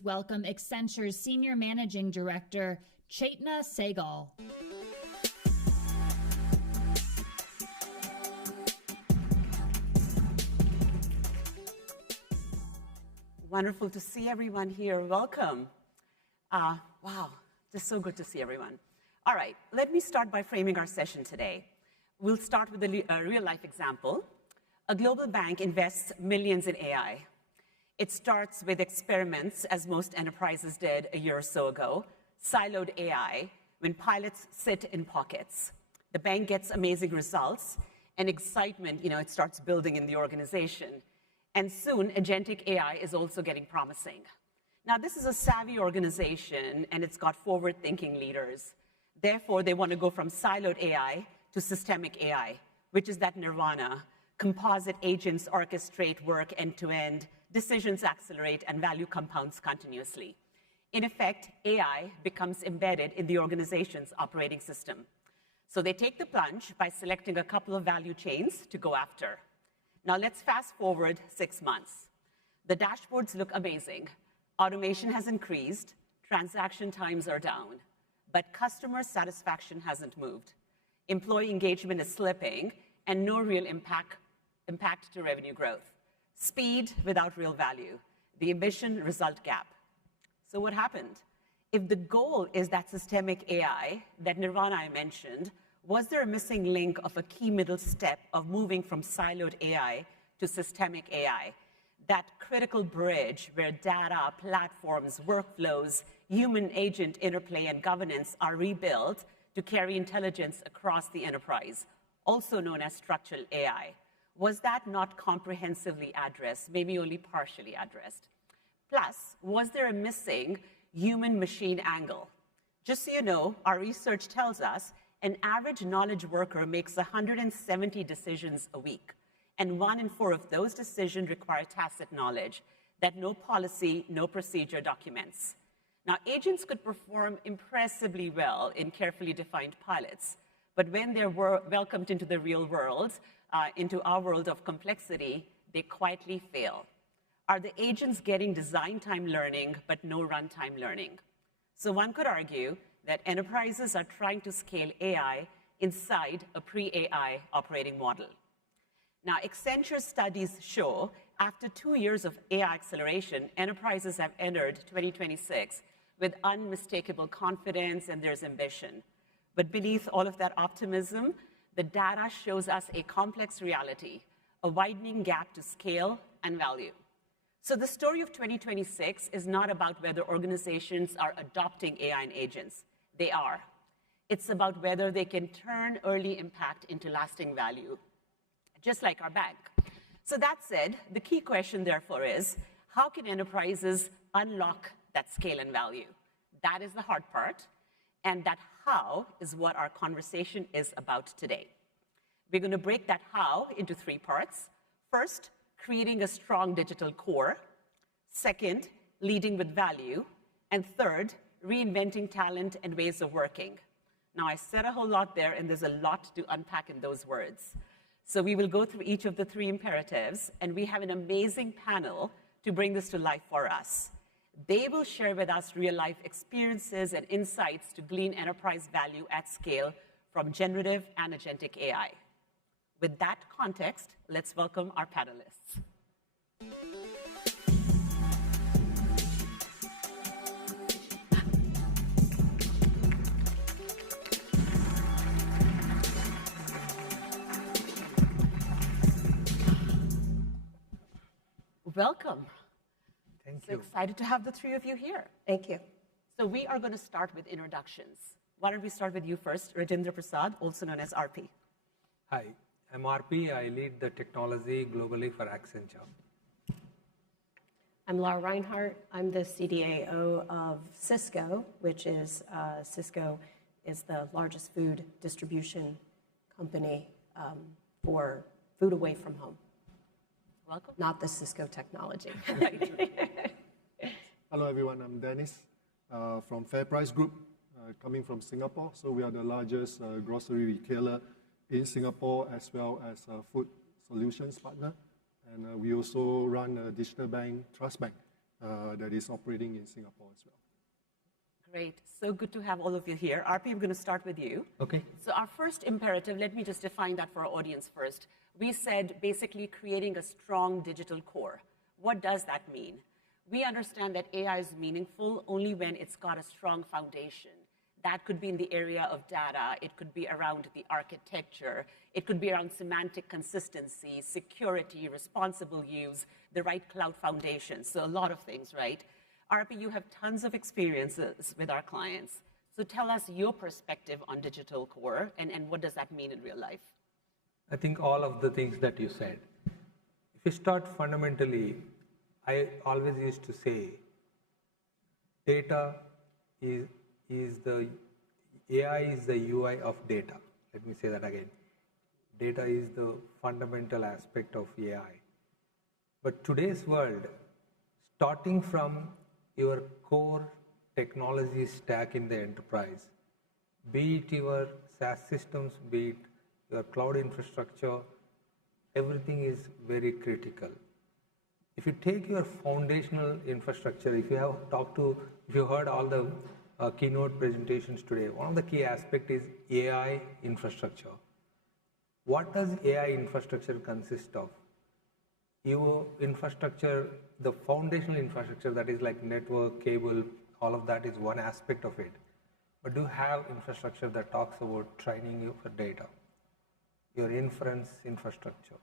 please welcome Accenture's Senior Managing Director, Chetna Sehgal. Wonderful to see everyone here. Welcome. Wow, just so good to see everyone. All right, let me start by framing our session today. We'll start with a real-life example. A global bank invests millions in AI. It starts with experiments, as most enterprises did a year or so ago, siloed AI, when pilots sit in pockets. The bank gets amazing results, and excitement, it starts building in the organization. And soon, Agentic AI is also getting promising. Now, this is a savvy organization, and it's got forward-thinking leaders. Therefore, they want to go from siloed AI to systemic AI, which is that nirvana. Composite agents orchestrate work end-to-end, decisions accelerate, and value compounds continuously. In effect, AI becomes embedded in the organization's operating system. So they take the plunge by selecting a couple of value chains to go after. Now let's fast forward 6 months. The dashboards look amazing. Automation has increased, transaction times are down, but customer satisfaction hasn't moved. Employee engagement is slipping, and no real impact to revenue growth. Speed without real value, the ambition-result gap. So what happened? If the goal is that systemic AI, that nirvana I mentioned, was there a missing link of a key middle step of moving from siloed AI to systemic AI? That critical bridge where data, platforms, workflows, human-agent interplay, and governance are rebuilt to carry intelligence across the enterprise, also known as structural AI. Was that not comprehensively addressed, maybe only partially addressed? Plus, was there a missing human-machine angle? Just so you know, our research tells us an average knowledge worker makes 170 decisions a week, and 1 in 4 of those decisions require tacit knowledge that no policy, no procedure documents. Now, agents could perform impressively well in carefully defined pilots, but when they're welcomed into the real world, into our world of complexity, they quietly fail. Are the agents getting design time learning, but no runtime learning? So one could argue that enterprises are trying to scale AI inside a pre-AI operating model. Now, Accenture studies show after 2 years of AI acceleration, enterprises have entered 2026 with unmistakable confidence, and there's ambition. But beneath all of that optimism, the data shows us a complex reality, a widening gap to scale and value. So the story of 2026 is not about whether organizations are adopting AI and agents. They are. It's about whether they can turn early impact into lasting value, just like our bank. So that said, the key question, therefore, is how can enterprises unlock that scale and value? That is the hard part, and that how is what our conversation is about today. We're going to break that how into 3 parts. First, creating a strong digital core. Second, leading with value. And third, reinventing talent and ways of working. Now, I said a whole lot there, and there's a lot to unpack in those words. So we will go through each of the 3 imperatives, and we have an amazing panel to bring this to life for us. They will share with us real-life experiences and insights to glean enterprise value at scale from generative and agentic AI. With that context, let's welcome our panelists. Welcome. Thank So you. excited to have the 3 of you here. Thank you. So we are going to start with introductions. Why don't we start with you first, Rajendra Prasad, also known as RP. Hi, I'm RP. I lead the technology globally for Accenture. I'm Laura Rinehart. I'm the CDAO of Cisco, which is Cisco is the largest food distribution company for food away from home. Welcome. Not the Cisco technology. Hello everyone, I'm Dennis from FairPrice Group, coming from Singapore. So we are the largest grocery retailer in Singapore as well as a food solutions partner. And we also run a digital bank, Trust Bank, that is operating in Singapore as well. Great. So good to have all of you here. RP, I'm going to start with you. Okay. So our first imperative, let me just define that for our audience first. We said basically creating a strong digital core. What does that mean? We understand that AI is meaningful only when it's got a strong foundation. That could be in the area of data. It could be around the architecture. It could be around semantic consistency, security, responsible use, the right cloud foundation. So a lot of things, right? RP, you have tons of experiences with our clients. So tell us your perspective on digital core and what does that mean in real life? I think all of the things that you said. If you start fundamentally, I always used to say, data is the, AI is the UI of data. Let me say that again. Data is the fundamental aspect of AI. But today's world, starting from your core technology stack in the enterprise, be it your SaaS systems, be it your cloud infrastructure, everything is very critical. If you take your foundational infrastructure, if you heard all the keynote presentations today, one of the key aspects is AI infrastructure. What does AI infrastructure consist of? Your infrastructure, the foundational infrastructure that is like network, cable, all of that is one aspect of it. But do you have infrastructure that talks about training you for data? Your inference infrastructure,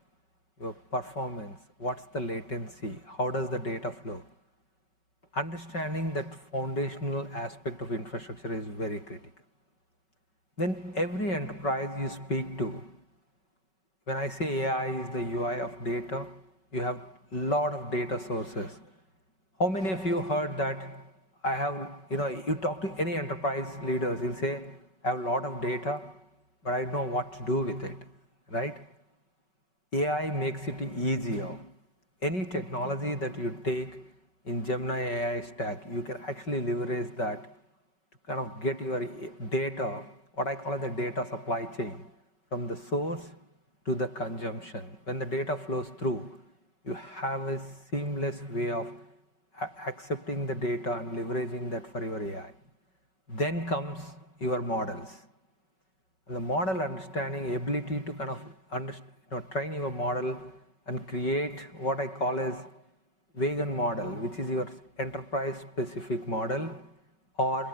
your performance, what's the latency, how does the data flow? Understanding that foundational aspect of infrastructure is very critical. Then every enterprise you speak to, when I say AI is the UI of data, you have a lot of data sources. How many of you heard that I have, you talk to any enterprise leaders, he'll say, I have a lot of data, but I don't know what to do with it, right? AI makes it easier. Any technology that you take in Gemini AI stack, you can actually leverage that to kind of get your data, what I call the data supply chain, from the source to the consumption. When the data flows through, you have a seamless way of accepting the data and leveraging that for your AI. Then comes your models. And the model understanding, ability to kind of train your model and create what I call as vegan model, which is your enterprise specific model, or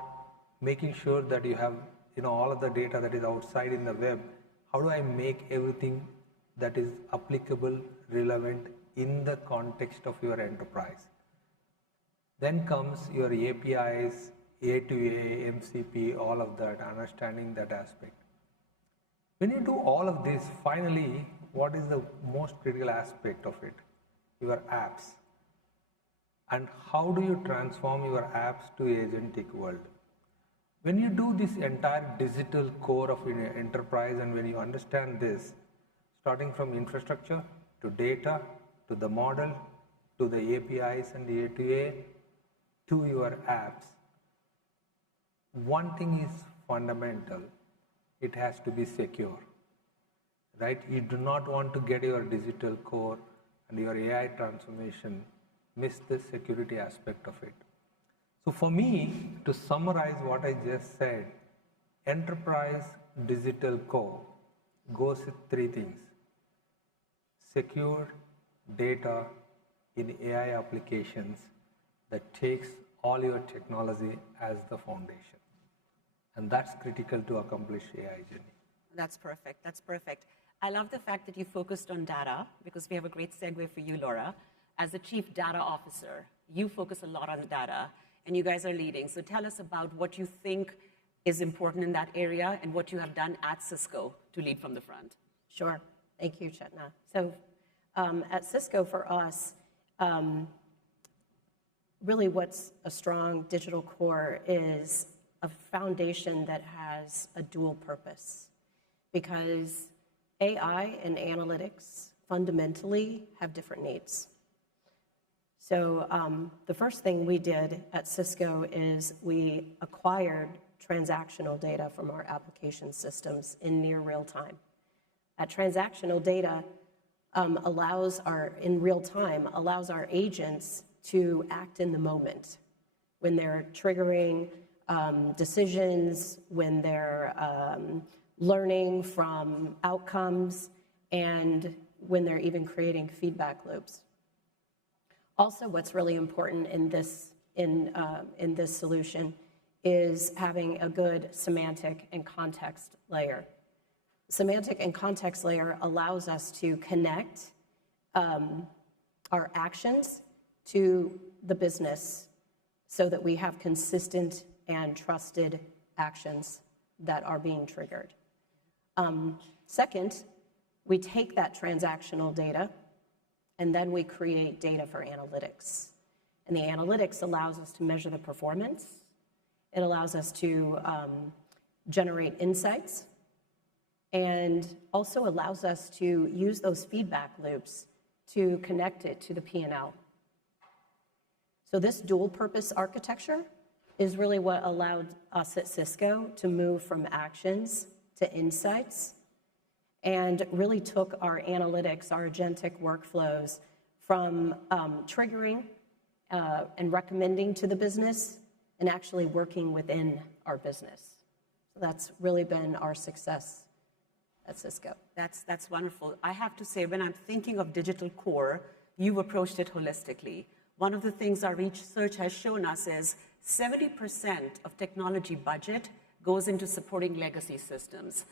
making sure that you have all of the data that is outside in the web. How do I make everything that is applicable, relevant in the context of your enterprise? Then comes your APIs, A2A, MCP, all of that, understanding that aspect. When you do all of this, finally, what is the most critical aspect of it? Your apps. And how do you transform your apps to agentic world? When you do this entire digital core of your enterprise, and when you understand this, starting from infrastructure to data, to the model, to the APIs and the A2A, to your apps, one thing is fundamental. It has to be secure, right? You do not want to get your digital core and your AI transformation miss the security aspect of it. So for me, to summarize what I just said, enterprise digital core goes with three things: secure data in AI applications that takes all your technology as the foundation. And that's critical to accomplish AI journey. That's perfect. That's perfect. I love the fact that you focused on data, because we have a great segue for you, Laura. As the Chief Data Officer, you focus a lot on data, and you guys are leading. So tell us about what you think is important in that area and what you have done at Cisco to lead from the front. Sure. Thank you, Chetna. So at Cisco, for us, really what's a strong digital core is a foundation that has a dual purpose, because AI and analytics fundamentally have different needs. So the first thing we did at Cisco is we acquired transactional data from our application systems in near real time. That transactional data in real time allows our agents to act in the moment when they're triggering decisions, when they're learning from outcomes, and when they're even creating feedback loops. Also, what's really important in this solution is having a good semantic and context layer. Semantic and context layer allows us to connect our actions to the business so that we have consistent and trusted actions that are being triggered. Second, we take that transactional data and then we create data for analytics. And the analytics allows us to measure the performance. It allows us to generate insights, and also allows us to use those feedback loops to connect it to the P&L. So this dual purpose architecture is really what allowed us at Cisco to move from actions to insights, and really took our analytics, our agentic workflows, from triggering and recommending to the business and actually working within our business. So that's really been our success at Cisco. That's wonderful. I have to say, when I'm thinking of digital core, you've approached it holistically. One of the things our research has shown us is 70% of technology budget goes into supporting legacy systems.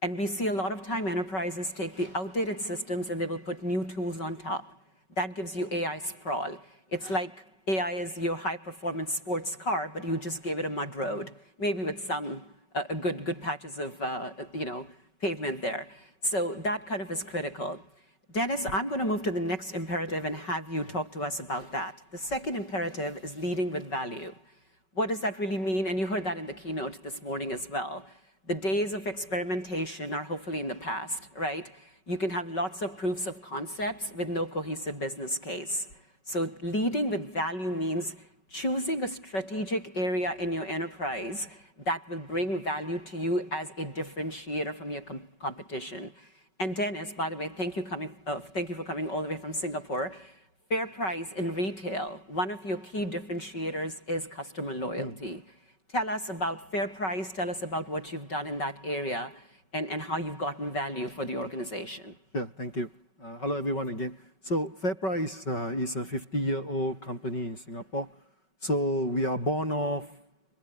And we see a lot of time enterprises take the outdated systems and they will put new tools on top. That gives you AI sprawl. It's like AI is your high-performance sports car, but you just gave it a mud road, maybe with some good patches of pavement there. So that kind of is critical. Dennis, I'm going to move to the next imperative and have you talk to us about that. The second imperative is leading with value. What does that really mean? And you heard that in the keynote this morning as well. The days of experimentation are hopefully in the past, right? You can have lots of proofs of concepts with no cohesive business case. So leading with value means choosing a strategic area in your enterprise that will bring value to you as a differentiator from your competition. And Dennis, by the way, thank you for coming all the way from Singapore. Fair price in retail, one of your key differentiators is customer loyalty. Tell us about fair price, tell us about what you've done in that area and how you've gotten value for the organization. Yeah, thank you. Hello, everyone again. So FairPrice is a 50-year-old company in Singapore. So we are born of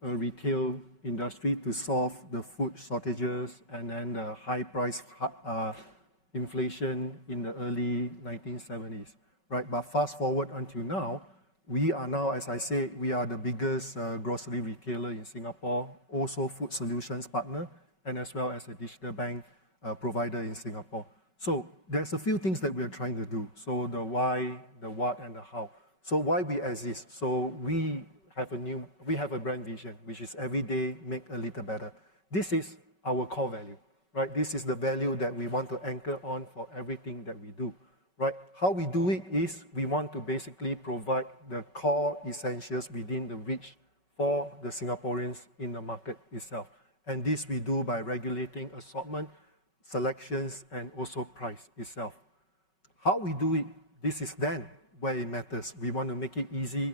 a retail industry to solve the food shortages and then the high price inflation in the early 1970s, right? But fast forward until now, we are now, as I said, we are the biggest grocery retailer in Singapore, also food solutions partner, and as well as a digital bank provider in Singapore. So there's a few things that we're trying to do. So the why, the what, and the how. So why we exist? So we have a brand vision, which is every day make a little better. This is our core value, right? This is the value that we want to anchor on for everything that we do, right? How we do it is we want to basically provide the core essentials within the reach for the Singaporeans in the market itself. And this we do by regulating assortment, selections, and also price itself. How we do it, this is then where it matters. We want to make it easy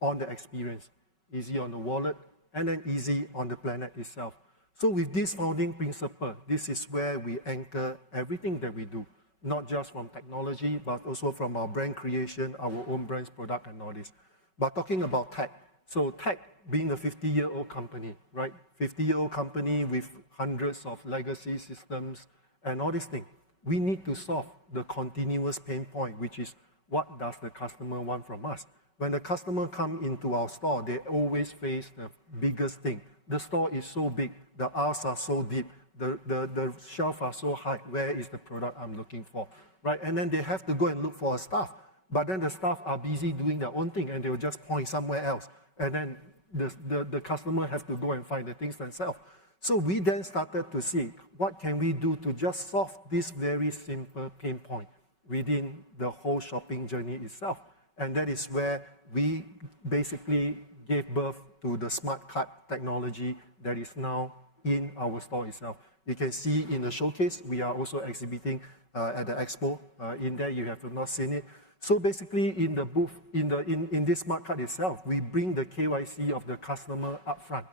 on the experience, easy on the wallet, and then easy on the planet itself. So with this founding principle, this is where we anchor everything that we do, not just from technology, but also from our brand creation, our own brands, product, and all this. But talking about tech, so tech being a 50-year-old company, right? 50-year-old company with hundreds of legacy systems and all these things. We need to solve the continuous pain point, which is what does the customer want from us? When the customer come into our store, they always face the biggest thing. The store is so big, the aisles are so deep, the shelves are so high. Where is the product I'm looking for, right? And then they have to go and look for a staff. But then the staff are busy doing their own thing and they will just point somewhere else. And then the customer have to go and find the things themselves. So we then started to see what can we do to just solve this very simple pain point within the whole shopping journey itself. And that is where we basically gave birth to the smart cart technology that is now in our store itself. You can see in the showcase, we are also exhibiting at the expo. In there, you have not seen it. So basically, in the booth, in this smart card itself, we bring the KYC of the customer up front.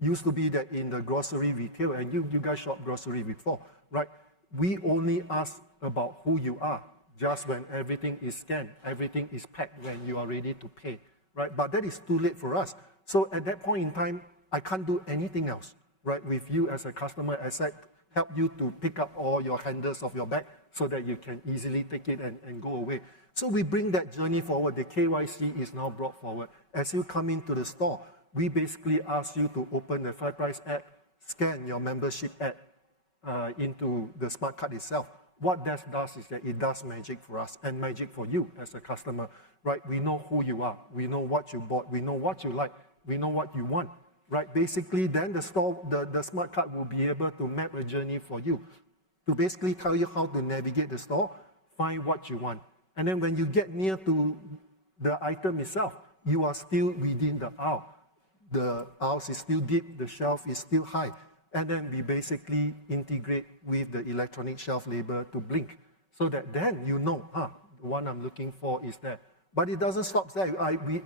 Used to be that in the grocery retail, and you guys shop grocery before, right? We only ask about who you are, just when everything is scanned, everything is packed when you are ready to pay, right? But that is too late for us. So at that point in time, I can't do anything else, right? With you as a customer, except help you to pick up all your handles of your bag so that you can easily take it and go away. So we bring that journey forward. The KYC is now brought forward. As you come into the store, we basically ask you to open the FairPrice app, scan your membership app into the smart card itself. What that does is that it does magic for us and magic for you as a customer, right? We know who you are. We know what you bought. We know what you like. We know what you want, right? Basically, then the smart card will be able to map a journey for you to basically tell you how to navigate the store, find what you want. And then when you get near to the item itself, you are still within the aisle. The aisles is still deep, the shelf is still high. And then we basically integrate with the electronic shelf label to blink, so that then you know, the one I'm looking for is there. But it doesn't stop there.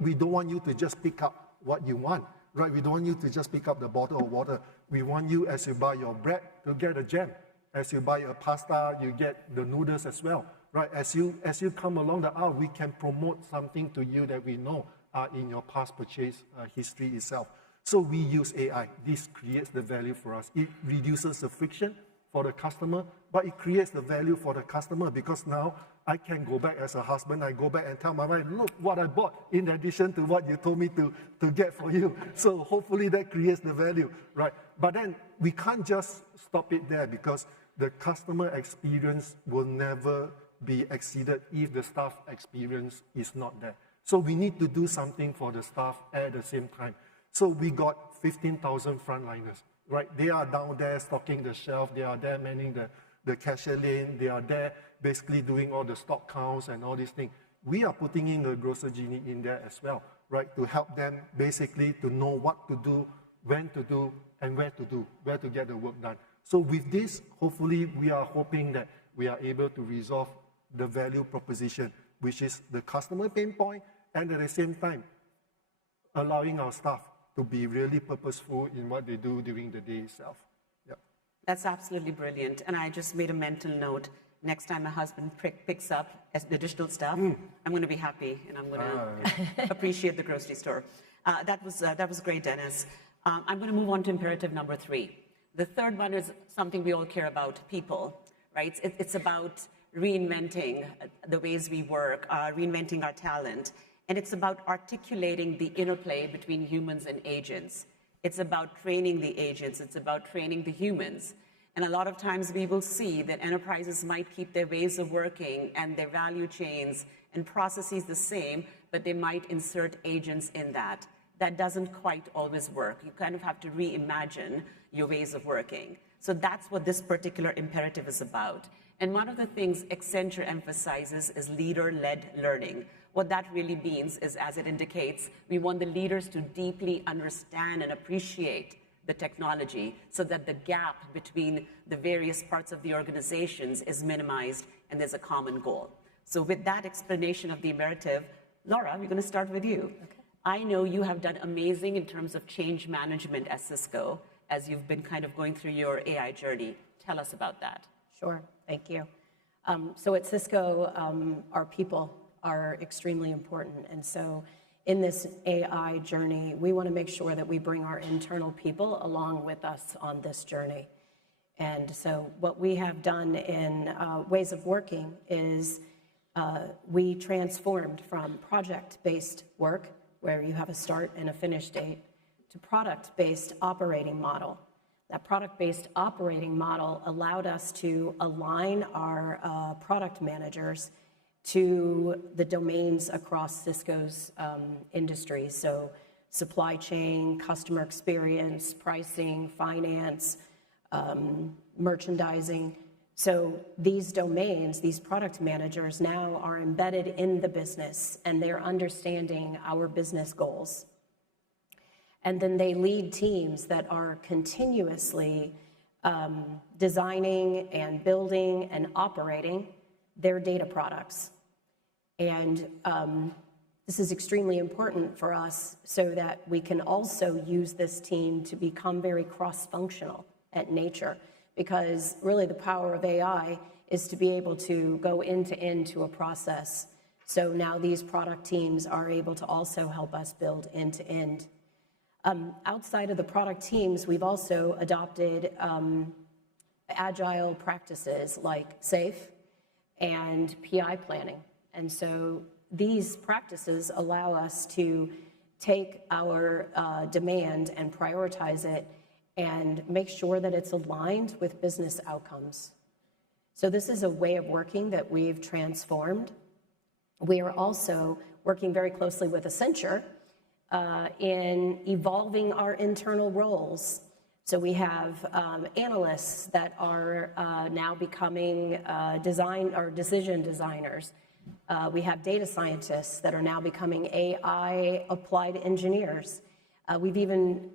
We don't want you to just pick up what you want, right? We don't want you to just pick up the bottle of water. We want you, as you buy your bread, to get a jam. As you buy a pasta, you get the noodles as well, right? As you come along the aisle, we can promote something to you that we know are in your past purchase history itself. So we use AI. This creates the value for us. It reduces the friction for the customer, but it creates the value for the customer, because now I can go back as a husband, I go back and tell my wife, look what I bought in addition to what you told me to get for you. So hopefully that creates the value, right? But then we can't just stop it there, because the customer experience will never be exceeded if the staff experience is not there. So we need to do something for the staff at the same time. So we got 15,000 frontliners, right? They are down there stocking the shelf. They are there manning the cashier lane. They are there basically doing all the stock counts and all these things. We are putting in the grocer genie in there as well, right? To help them basically to know what to do, when to do, and where to get the work done. So with this, hopefully we are hoping that we are able to resolve the value proposition, which is the customer pain point, and at the same time, allowing our staff to be really purposeful in what they do during the day itself. Yep. That's absolutely brilliant. And I just made a mental note. Next time my husband picks up the digital stuff, I'm going to be happy, and I'm going to appreciate the grocery store. That was great, Dennis. I'm going to move on to imperative number 3. The third one is something we all care about, people, right? It's about reinventing the ways we work, reinventing our talent. And it's about articulating the interplay between humans and agents. It's about training the agents. It's about training the humans. And a lot of times we will see that enterprises might keep their ways of working and their value chains and processes the same, but they might insert agents in that. That doesn't quite always work. You kind of have to reimagine your ways of working. So that's what this particular imperative is about. And one of the things Accenture emphasizes is leader-led learning. What that really means is, as it indicates, we want the leaders to deeply understand and appreciate the technology so that the gap between the various parts of the organizations is minimized and there's a common goal. So with that explanation of the imperative, Laura, we're going to start with you. Okay. I know you have done amazing in terms of change management at Cisco as you've been kind of going through your AI journey. Tell us about that. Sure, thank you. So at Cisco, our people are extremely important. And so in this AI journey, we want to make sure that we bring our internal people along with us on this journey. And so what we have done in ways of working is we transformed from project-based work, where you have a start and a finish date, to product-based operating model. That product-based operating model allowed us to align our product managers to the domains across Cisco's industries. So supply chain, customer experience, pricing, finance, merchandising. So these domains, these product managers now are embedded in the business, and they're understanding our business goals. And then they lead teams that are continuously designing and building and operating their data products. And this is extremely important for us so that we can also use this team to become very cross-functional at nature, because really the power of AI is to be able to go end to end to a process. So now these product teams are able to also help us build end to end. Outside of the product teams, we've also adopted agile practices like SAFe and PI planning. And so these practices allow us to take our demand and prioritize it and make sure that it's aligned with business outcomes. So this is a way of working that we've transformed. We are also working very closely with Accenture in evolving our internal roles. So we have analysts that are now becoming decision designers. We have data scientists that are now becoming AI applied engineers. We've even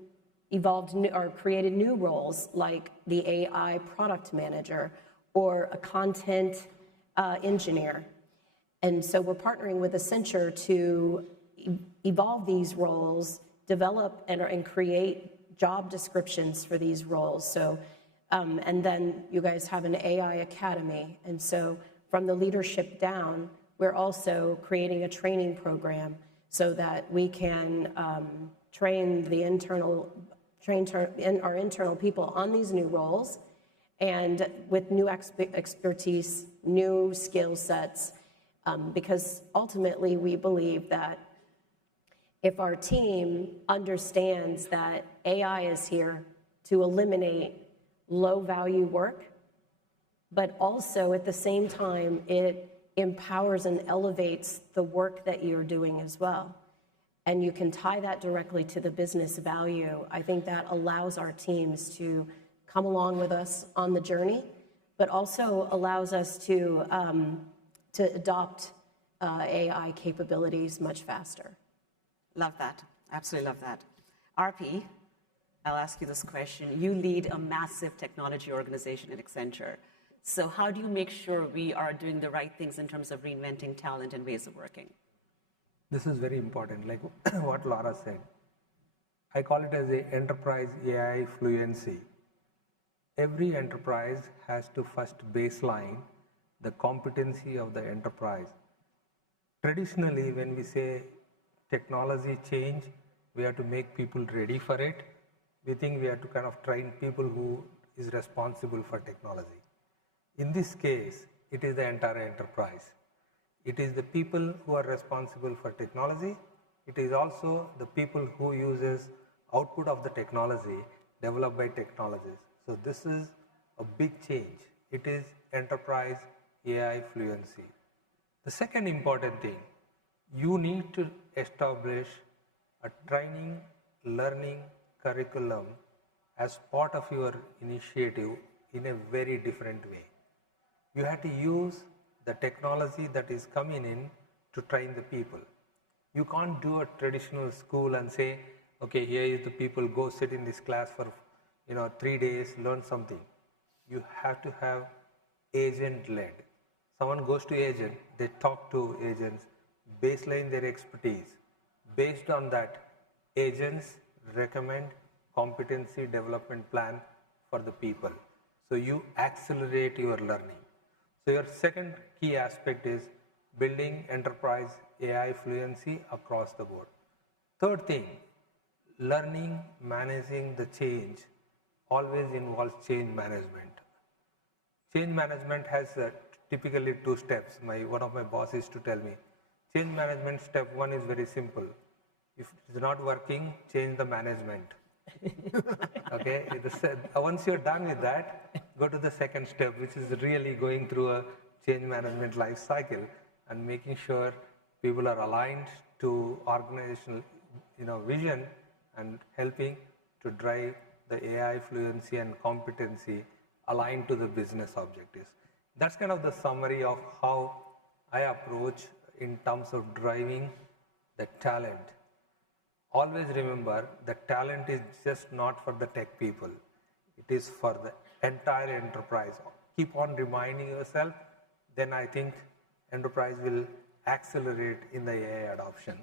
evolved or created new roles like the AI product manager or a content engineer. And so we're partnering with Accenture to evolve these roles, develop and create job descriptions for these roles. So, and then you guys have an AI academy. And so from the leadership down, we're also creating a training program so that we can train our internal people on these new roles, and with new expertise, new skill sets, because ultimately we believe that if our team understands that AI is here to eliminate low-value work, but also at the same time it empowers and elevates the work that you're doing as well, and you can tie that directly to the business value, I think that allows our teams to come along with us on the journey, but also allows us to adopt AI capabilities much faster. Love that. Absolutely love that. RP, I'll ask you this question. You lead a massive technology organization at Accenture. So how do you make sure we are doing the right things in terms of reinventing talent and ways of working? This is very important, like what Laura said. I call it as a enterprise AI fluency. Every enterprise has to first baseline the competency of the enterprise. Traditionally, when we say technology change, we have to make people ready for it. We think we have to kind of train people who is responsible for technology. In this case, it is the entire enterprise. It is the people who are responsible for technology. It is also the people who uses output of the technology developed by technologists. So this is a big change. It is enterprise AI fluency. The second important thing, you need to establish a training, learning curriculum as part of your initiative in a very different way. You have to use the technology that is coming in to train the people. You can't do a traditional school and say, okay, here is the people, go sit in this class for 3 days, learn something. You have to have agent-led. Someone goes to agent, they talk to agents, baseline their expertise. Based on that, agents recommend competency development plan for the people. So you accelerate your learning. So your second key aspect is building enterprise AI fluency across the board. Third thing, learning, managing the change always involves change management. Change management has typically 2 steps. One of my bosses used to tell me, change management step 1 is very simple. If it's not working, change the management. Okay, once you're done with that, go to the second step, which is really going through a change management life cycle and making sure people are aligned to organizational vision and helping to drive the AI fluency and competency aligned to the business objectives. That's kind of the summary of how I approach in terms of driving the talent. Always remember that talent is just not for the tech people. It is for the entire enterprise. Keep on reminding yourself, then I think enterprise will accelerate in the AI adoption.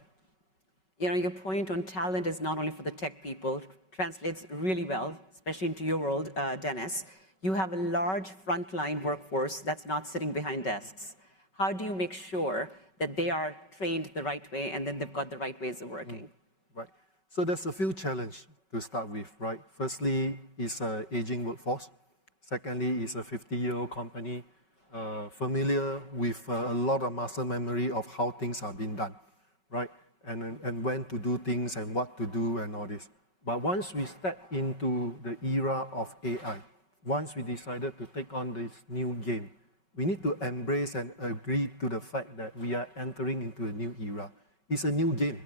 You know, your point on talent is not only for the tech people, translates really well, especially into your world, Dennis. You have a large frontline workforce that's not sitting behind desks. How do you make sure that they are trained the right way and then they've got the right ways of working? Right. So there's a few challenges to start with, right? Firstly, is an aging workforce. Secondly, is a 50-year-old company, familiar with a lot of muscle memory of how things are being done, right? And when to do things and what to do and all this. But once we step into the era of AI, once we decided to take on this new game, we need to embrace and agree to the fact that we are entering into a new era. It's a new game,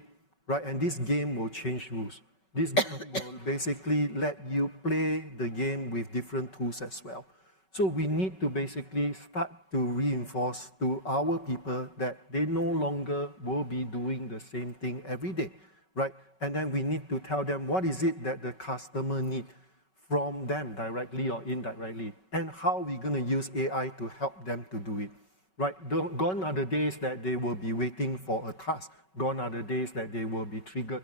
right? And this game will change rules. This game will basically let you play the game with different tools as well. So we need to basically start to reinforce to our people that they no longer will be doing the same thing every day, right? And then we need to tell them what is it that the customer needs from them directly or indirectly, and how we're going to use AI to help them to do it, right? Gone are the days that they will be waiting for a task. Gone are the days that they will be triggered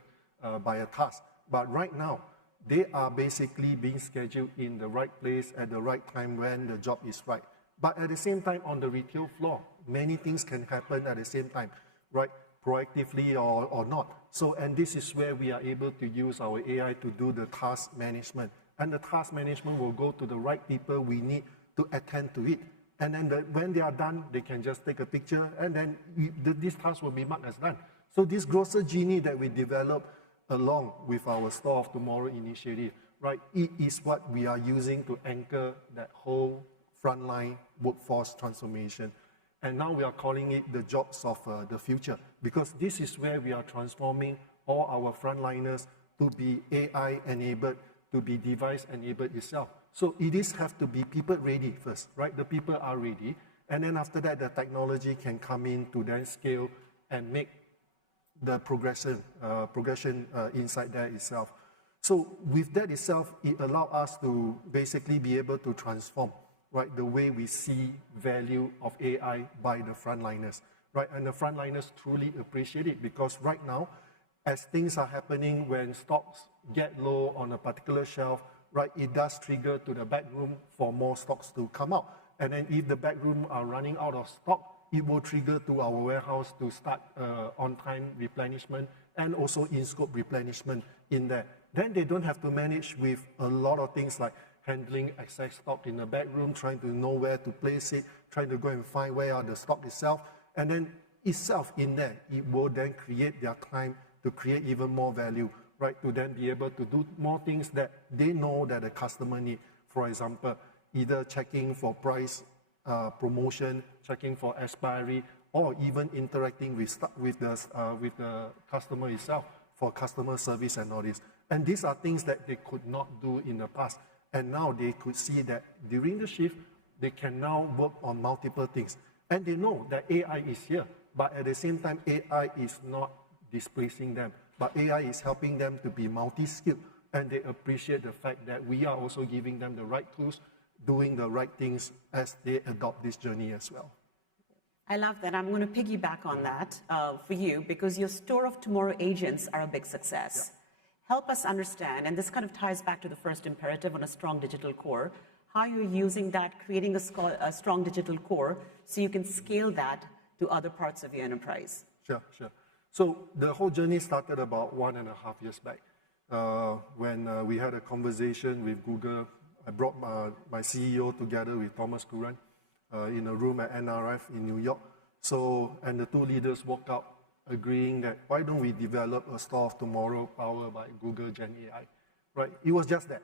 by a task. But right now, they are basically being scheduled in the right place at the right time when the job is right. But at the same time, on the retail floor, many things can happen at the same time, right? Proactively or not. So, and this is where we are able to use our AI to do the task management. And the task management will go to the right people we need to attend to it. And then when they are done, they can just take a picture, and then this task will be marked as done. So this Grocer Genie that we developed along with our Store of Tomorrow initiative, right? It is what we are using to anchor that whole frontline workforce transformation. And now we are calling it the jobs of the future, because this is where we are transforming all our frontliners to be AI-enabled, to be device-enabled itself. So it is have to be people-ready first, right? The people are ready, and then after that, the technology can come in to then scale and make the progression inside there itself. So with that itself, it allows us to basically be able to transform, right, the way we see value of AI by the frontliners, right? And the frontliners truly appreciate it, because right now, as things are happening, when stocks get low on a particular shelf, right, it does trigger to the back room for more stocks to come out. And then if the back room are running out of stock, it will trigger to our warehouse to start on-time replenishment and also in-scope replenishment in there. Then they don't have to manage with a lot of things like handling excess stock in the back room, trying to know where to place it, trying to go and find where are the stock itself. And then itself in there, it will then create their time to create even more value, right? To then be able to do more things that they know that the customer need. For example, either checking for price, promotion, checking for expiry, or even interacting with the customer itself for customer service and all this. And these are things that they could not do in the past. And now they could see that during the shift, they can now work on multiple things. And they know that AI is here, but at the same time, AI is not displacing them, but AI is helping them to be multi-skilled, and they appreciate the fact that we are also giving them the right tools, doing the right things as they adopt this journey as well. I love that. I'm going to piggyback on that for you, because your Store of Tomorrow agents are a big success. Yeah. Help us understand, and this kind of ties back to the first imperative on a strong digital core, how you're using that, creating a strong digital core so you can scale that to other parts of your enterprise. Sure. So the whole journey started about 1.5 years back when we had a conversation with Google. I brought my CEO together with Thomas Curran in a room at NRF in New York. So, and the two leaders walked out agreeing that why don't we develop a Store of Tomorrow powered by Google Gen AI, right? It was just that.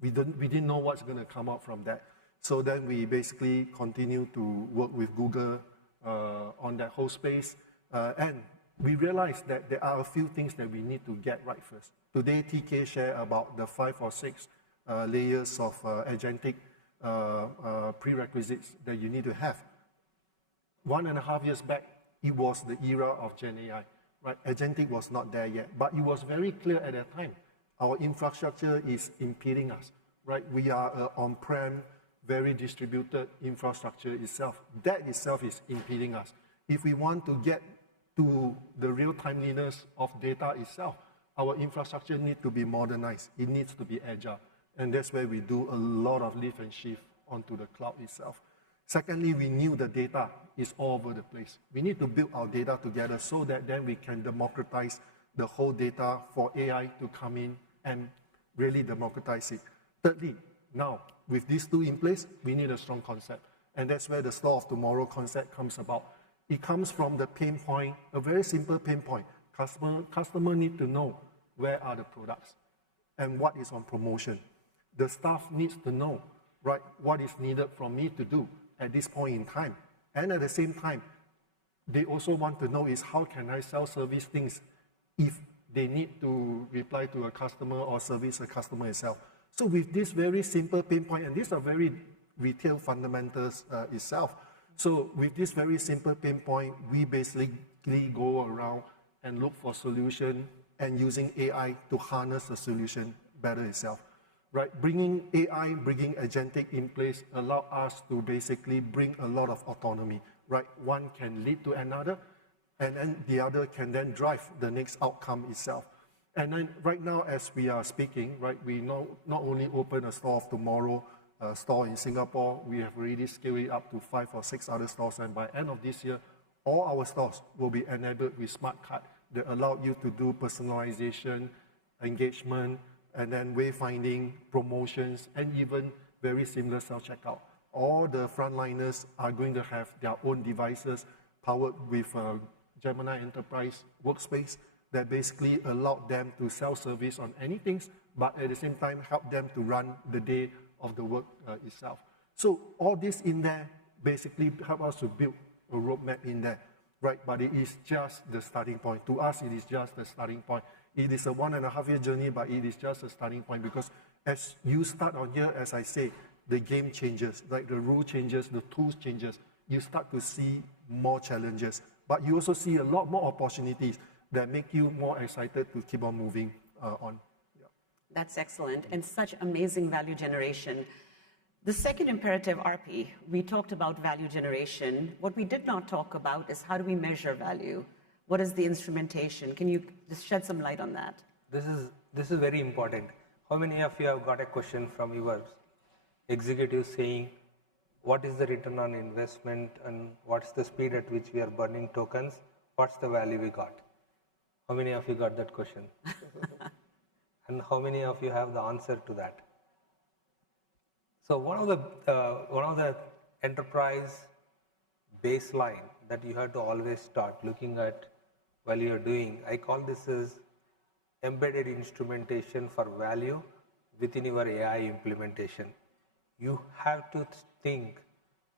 We didn't know what's going to come out from that. So then we basically continued to work with Google on that whole space. And we realized that there are a few things that we need to get right first. Today, TK shared about the 5 or 6 layers of agentic prerequisites that you need to have. 1.5 years back, it was the era of Gen AI, right? Agentic was not there yet, but it was very clear at that time. Our infrastructure is impeding us, right? We are an on-prem, very distributed infrastructure itself. That itself is impeding us. if we want to get to the real timeliness of data itself, our infrastructure needs to be modernized. It needs to be agile. And that's where we do a lot of lift and shift onto the cloud itself. Secondly, we knew the data is all over the place. We need to build our data together so that then we can democratize the whole data for AI to come in and really democratize it. Thirdly, now, with these two in place, we need a strong concept. And that's where the store of tomorrow concept comes about. It comes from the pain point, a very simple pain point. Customer need to know where are the products and what is on promotion. The staff needs to know, right, what is needed from me to do at this point in time. And at the same time, they also want to know is how can I self-service things if they need to reply to a customer or service a customer itself. So with this very simple pain point, and these are very retail fundamentals itself. So with this very simple pain point, we basically go around and look for solution and using AI to harness the solution better itself. Right, bringing AI, bringing agentic in place allow us to basically bring a lot of autonomy, right? One can lead to another, and then the other can then drive the next outcome itself. And then right now, as we are speaking, right, we not only open a store of tomorrow store in Singapore, we have already scaled it up to 5 or 6 other stores, and by end of this year, all our stores will be enabled with smart card that allow you to do personalization, engagement, and then wayfinding, promotions, and even very similar self-checkout. All the frontliners are going to have their own devices powered with Gemini Enterprise Workspace that basically allow them to self-service on anything, but at the same time help them to run the day of the work itself. So all this in there basically help us to build a roadmap in there, right? But it is just the starting point. To us, it is just the starting point. It is a 1.5-year journey, but it is just a starting point because as you start on here, as I say, the game changes, like the rule changes, the tools changes. You start to see more challenges, but you also see a lot more opportunities that make you more excited to keep on moving on. Yeah. That's excellent and such amazing value generation. The second imperative, RP, we talked about value generation. What we did not talk about is how do we measure value? What is the instrumentation? Can you just shed some light on that? This is very important. How many of you have got a question from your executives saying, what is the return on investment and what's the speed at which we are burning tokens? What's the value we got? How many of you got that question? And how many of you have the answer to that? So one of the enterprise baseline that you have to always start looking at while you are doing, I call this as embedded instrumentation for value within your AI implementation. You have to think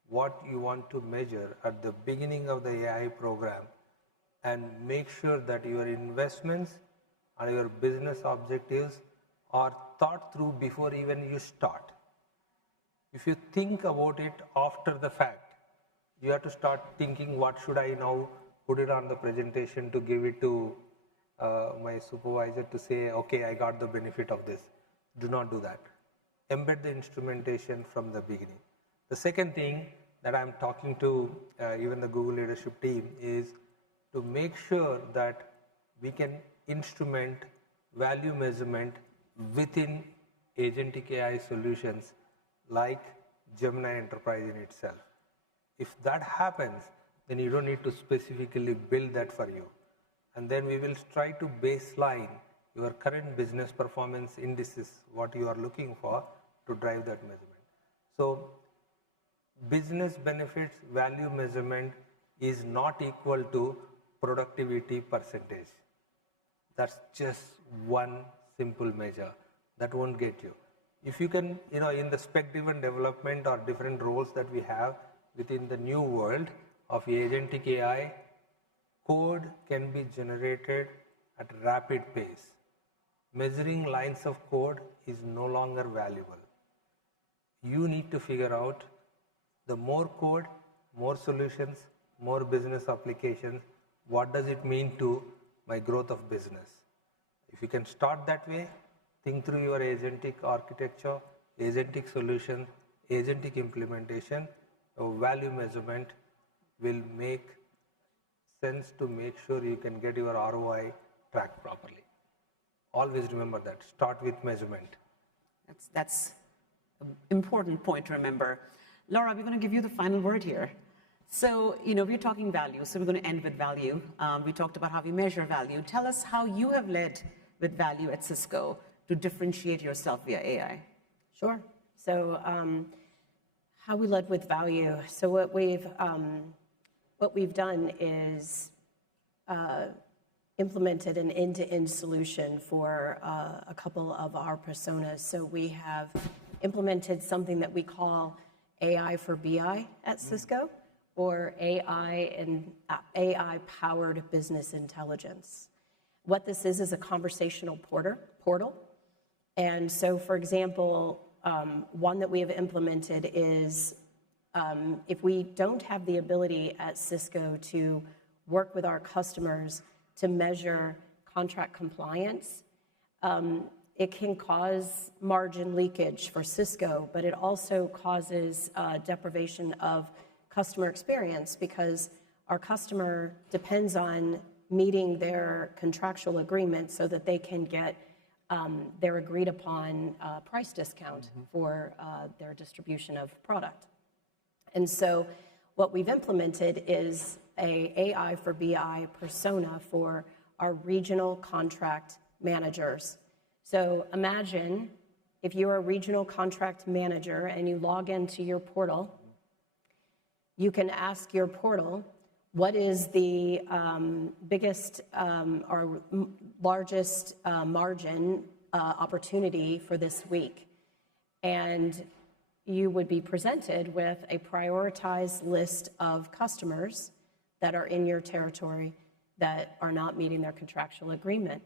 what you want to measure at the beginning of the AI program and make sure that your investments and your business objectives are thought through before even you start. If you think about it after the fact, you have to start thinking, what should I now put it on the presentation to give it to my supervisor to say, okay, I got the benefit of this. Do not do that. Embed the instrumentation from the beginning. The second thing that I'm talking to even the Google leadership team is to make sure that we can instrument value measurement within agentic AI solutions like Gemini Enterprise in itself. If that happens, then you don't need to specifically build that for you. And then we will try to baseline your current business performance indices, what you are looking for to drive that measurement. So business benefits value measurement is not equal to productivity percentage. That's just one simple measure. That won't get you. If you can, in the spec-driven development or different roles that we have within the new world of agentic AI, code can be generated at rapid pace. Measuring lines of code is no longer valuable. You need to figure out the more code, more solutions, more business applications, what does it mean to my growth of business? If you can start that way, think through your agentic architecture, agentic solution, agentic implementation, value measurement will make sense to make sure you can get your ROI tracked properly. Always remember that. Start with measurement. That's an important point to remember. Laura, we're going to give you the final word here. So, we're talking value, so we're going to end with value. We talked about how we measure value. Tell us how you have led with value at Cisco to differentiate yourself via AI. Sure. So how we led with value. So what we've done is implemented an end-to-end solution for a couple of our personas. So we have implemented something that we call AI for BI at Cisco, or AI and AI-powered business intelligence. What this is a conversational portal. And so, for example, one that we have implemented is if we don't have the ability at Cisco to work with our customers to measure contract compliance, it can cause margin leakage for Cisco, but it also causes deprivation of customer experience because our customer depends on meeting their contractual agreement so that they can get their agreed upon price discount for their distribution of product. And so what we've implemented is a AI for BI persona for our regional contract managers. So imagine if you're a regional contract manager and you log into your portal, you can ask your portal, what is the biggest or largest margin opportunity for this week? And you would be presented with a prioritized list of customers that are in your territory that are not meeting their contractual agreement.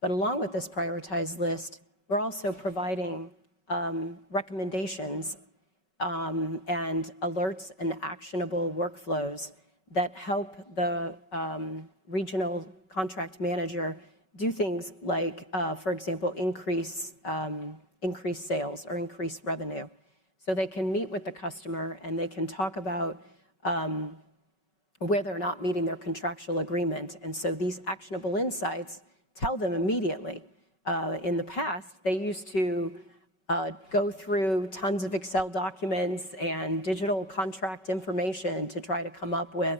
But along with this prioritized list, we're also providing recommendations and alerts and actionable workflows that help the regional contract manager do things like, for example, increase sales or increase revenue. So they can meet with the customer and they can talk about where they're not meeting their contractual agreement. And so these actionable insights tell them immediately. In the past, they used to go through tons of Excel documents and digital contract information to try to come up with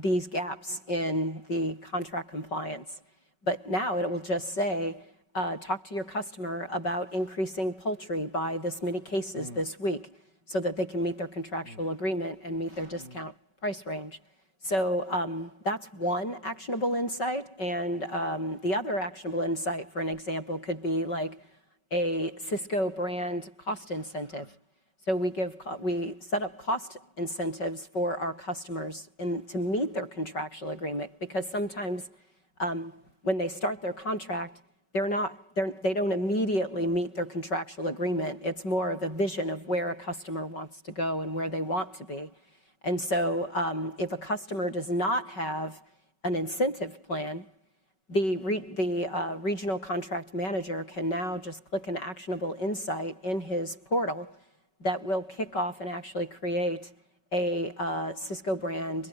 these gaps in the contract compliance. But now it will just say, talk to your customer about increasing poultry by this many cases this week so that they can meet their contractual agreement and meet their discount price range. So that's one actionable insight. And the other actionable insight, for an example, could be like a Cisco brand cost incentive. So we set up cost incentives for our customers to meet their contractual agreement, because sometimes when they start their contract, they don't immediately meet their contractual agreement. It's more of a vision of where a customer wants to go and where they want to be. And so if a customer does not have an incentive plan, the regional contract manager can now just click an actionable insight in his portal that will kick off and actually create a Cisco brand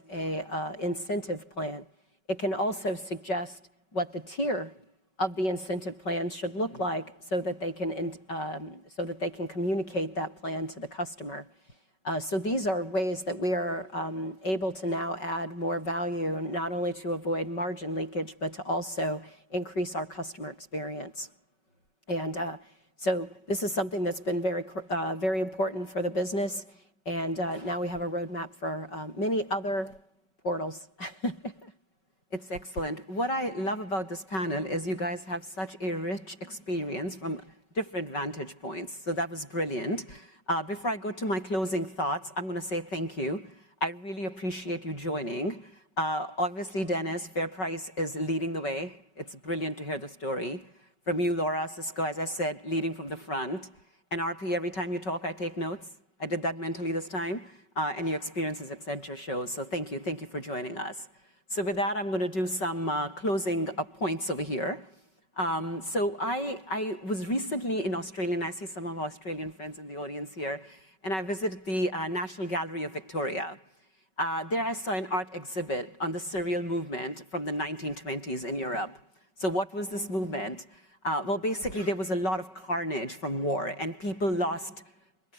incentive plan. It can also suggest what the tier of the incentive plan should look like so that they can communicate that plan to the customer. So these are ways that we are able to now add more value, not only to avoid margin leakage, but to also increase our customer experience. And so this is something that's been very important for the business. And now we have a roadmap for many other portals. It's excellent. What I love about this panel is you guys have such a rich experience from different vantage points. So that was brilliant. Before I go to my closing thoughts, I'm going to say thank you. I really appreciate you joining. Obviously, Dennis, Fair Price is leading the way. It's brilliant to hear the story. From you, Laura, Cisco, as I said, leading from the front. And RP, every time you talk, I take notes. I did that mentally this time. And your experiences at Accenture shows. So thank you. Thank you for joining us. So with that, I'm going to do some closing points over here. So I was recently in Australia, and I see some of our Australian friends in the audience here, and I visited the National Gallery of Victoria. There I saw an art exhibit on the surreal movement from the 1920s in Europe. So what was this movement? Well, basically, there was a lot of carnage from war, and people lost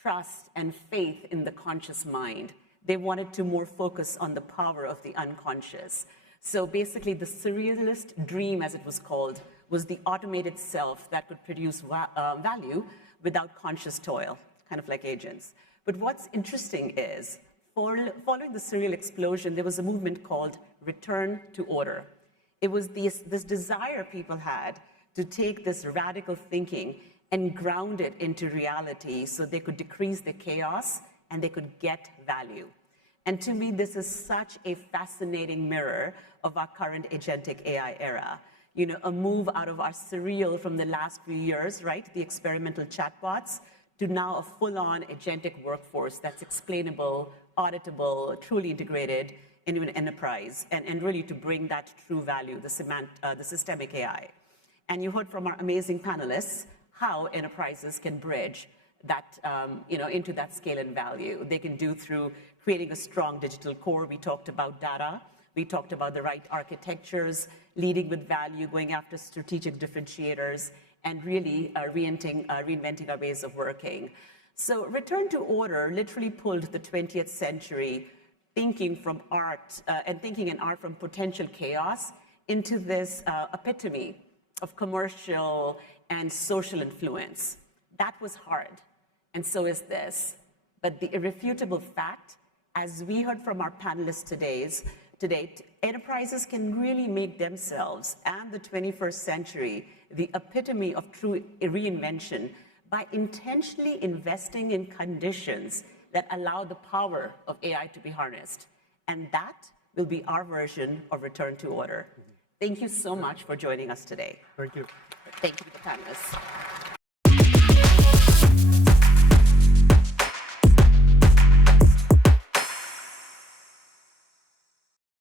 trust and faith in the conscious mind. They wanted to more focus on the power of the unconscious. So basically, the surrealist dream, as it was called, was the automated self that could produce value without conscious toil, kind of like agents. But what's interesting is, following the surreal explosion, there was a movement called return to order. It was this desire people had to take this radical thinking and ground it into reality so they could decrease the chaos and they could get value. And to me, this is such a fascinating mirror of our current agentic AI era. You know, a move out of our surreal from the last few years, right? The experimental chatbots, to now a full-on agentic workforce that's explainable, auditable, truly integrated into an enterprise, and really to bring that true value, the systemic AI. And you heard from our amazing panelists how enterprises can bridge that, into that scale and value. They can do through creating a strong digital core. We talked about data. We talked about the right architectures, leading with value, going after strategic differentiators, and really reinventing our ways of working. So return to order literally pulled the 20th century thinking from art and art from potential chaos into this epitome of commercial and social influence. That was hard, and so is this. But the irrefutable fact, as we heard from our panelists today, enterprises can really make themselves and the 21st century the epitome of true reinvention by intentionally investing in conditions that allow the power of AI to be harnessed. And that will be our version of return to order. Thank you so much for joining us today. Thank you. Thank you to the panelists.